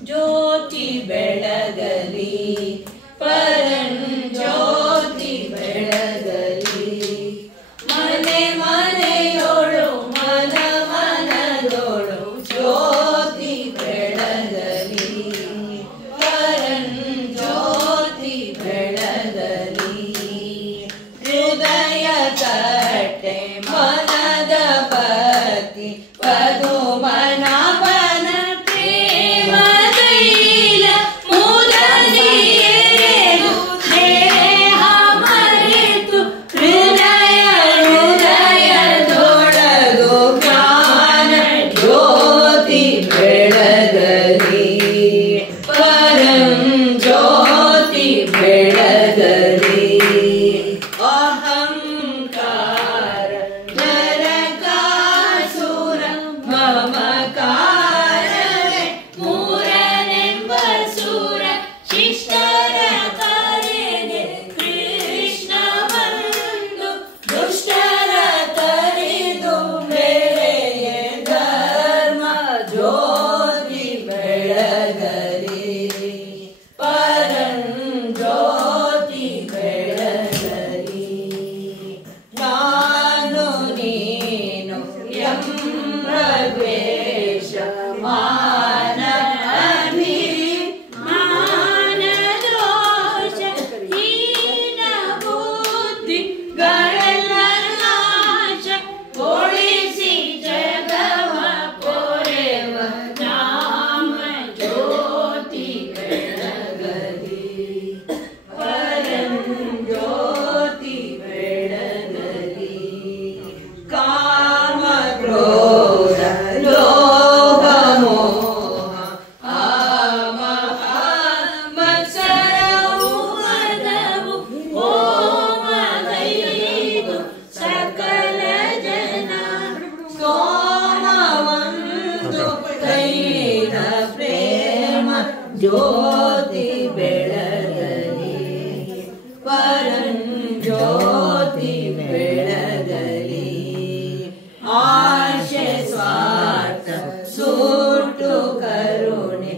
ಜ್ಯೋತಿ ಬೆಳಗಲಿ ಪರಂಜ್ಯೋತಿ ಬೆಳಗಲಿ ಮನೆ ಮನೆಯೋಳು ಮನ ಮನದೋಳು ಜ್ಯೋತಿ ಬೆಳಗಲಿ ಪರಂಜ್ಯೋತಿ ಬೆಳಗಲಿ ಹೃದಯ ಕಟ್ಟೆ ಮನದ ಭಕ್ತಿ ಪದುಮನಾಭನ ಪ್ರೇಮ ತೈಲ ಮೂಲನಿಯೇರು ದೇಹ ಮರೆತು ಹೃದಯ ಹೃದಯದೊಳಗು ಜ್ಞಾನ ಜ್ಯೋತಿ ಬೆಳಗಲಿ ಪರಂಜ್ಯೋತಿ ಬೆಳಗಲಿ ಅಹಂಕಾರ ನರಕಾಸುರ ಮಮಕಾರವೇ ಮೂರನೆಂಬ ಸುರ ಶಿಷ್ಟರ ಕರೆದೆ ಕೃಷ್ಣ ಬಂದು ದುಷ್ಟರ ತರಿದು ಮೇರೆಯೇ ಧರ್ಮ ಜ್ಯೋತಿ ಬೆಳಗಲಿ ಪರಂಜ್ಯೋತಿ ಬೆಳಗಲಿ ನಾನು ನೀನು ಎಂಬ ಮಾನ ಅಭಿಮಾನ ದೋಷ ಹೀನ ಬುದ್ಧಿಗಳೆಲ್ಲ ನಾಶ ಕೊಡಿಸಿ ಜಗವ ಪೊರೆವ ನಾಮ ಜ್ಯೋತಿ ಬೆಳಗಲಿ ಪರಂಜ್ಯೋತಿ ಬೆಳಗಲಿ ಕಾಮ ಕ್ರೋಧ ಲೋಭ ಮೋಹ ಆಮಹ ಮತ್ಸರವು ಮದವು ಹೋಮಗೈದು ಸಕಲ ಜನ ಸೋಮವಂದು ಕೈನ ಪ್ರೇಮ ಜ್ಯೋತಿ ಬೆಳಗಲಿ ಪರಂಜ್ಯೋತಿ ಬೆಳಗಲಿ ಆಶೆ ಸ್ವಾರ್ಥ ಸುಟ್ಟು ಕರುಣೆ